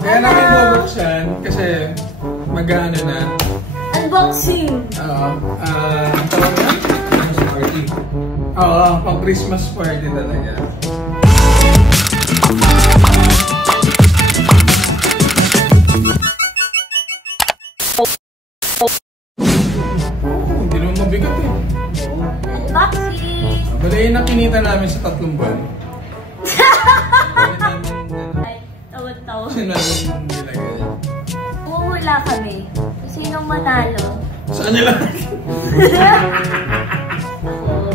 Kaya namin bubuksan kasi mag-ano na. Unboxing! Oo. Tawag na? Christmas party. Oo, pang Christmas party talaga. Hindi naman mabigat eh. Unboxing! Balayin na kinita namin sa 3 buwan. Ay, tawad-tawad. Sinanong nilagay. Umuhula kami. Sinong manalo? Saan nila? Ako,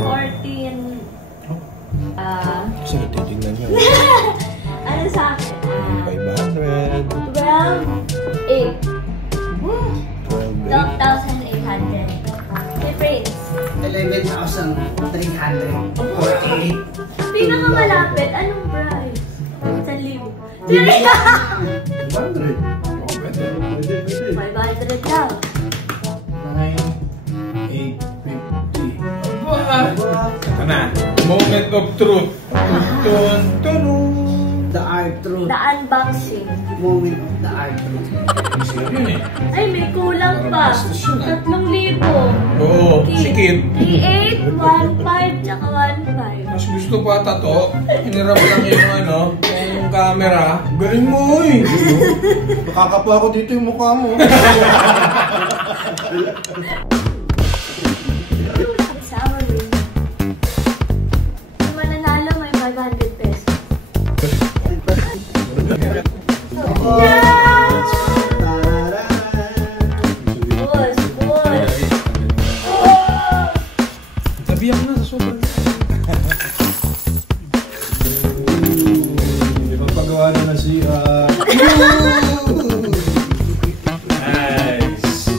14. Sige, titignan nyo. Ano sa akin? 500. 12,800. Hey, Prince. 11,348. Pinakamalapit, anong price? 1,000. 100. 500 daw. 9,850. Ito na. Moment of truth. The art truth. The unboxing. Moment of the art truth. Yun eh. Ay, may kulang pa. 3,000. Oo, sikit. 3,815 tsaka 1,500. Mas gusto pa tato. Hinirap lang yung yung camera. Galing mo eh. Nakakapa ako dito yung mukha mo. Sour ring. Yung mananalo may 500 pesos. Boss, boss. Sabihan mo na sa sobrang. Hindi pa pagawa na na siya. Nice.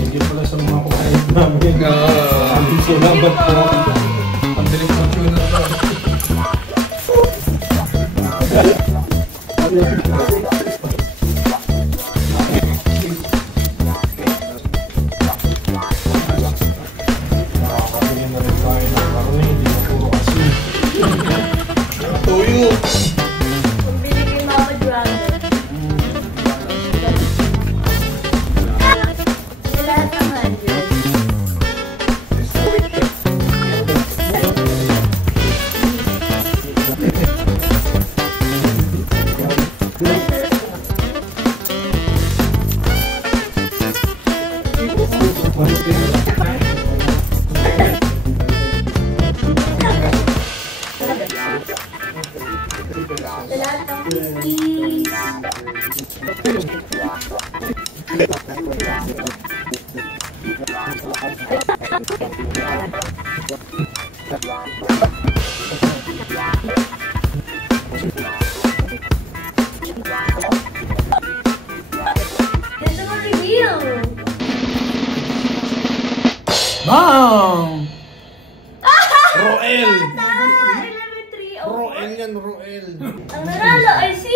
Hindi pala sa mga kumain namin. Salamat po. Ang dilim ng tuna to. Nakakabili na rin tayo ng karne. Hindi na puro kasi. Tuyo. Pabili kay Mama Dragon. Sa lahat ng 100. Sa lahat ng 50s. Ganda mo reveal! Bam! Roel! 11,304. Roel yan, Roel. Ang nanalo ay si...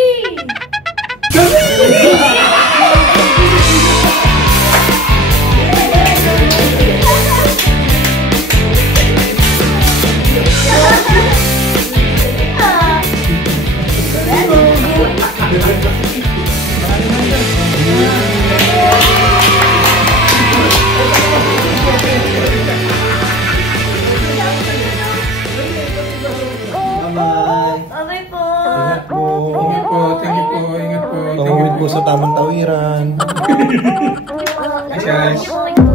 Bye po! Ingat po. Ingat po, thank you po, ingat po. Tawid po sa tamang tawiran. Guys. Guys.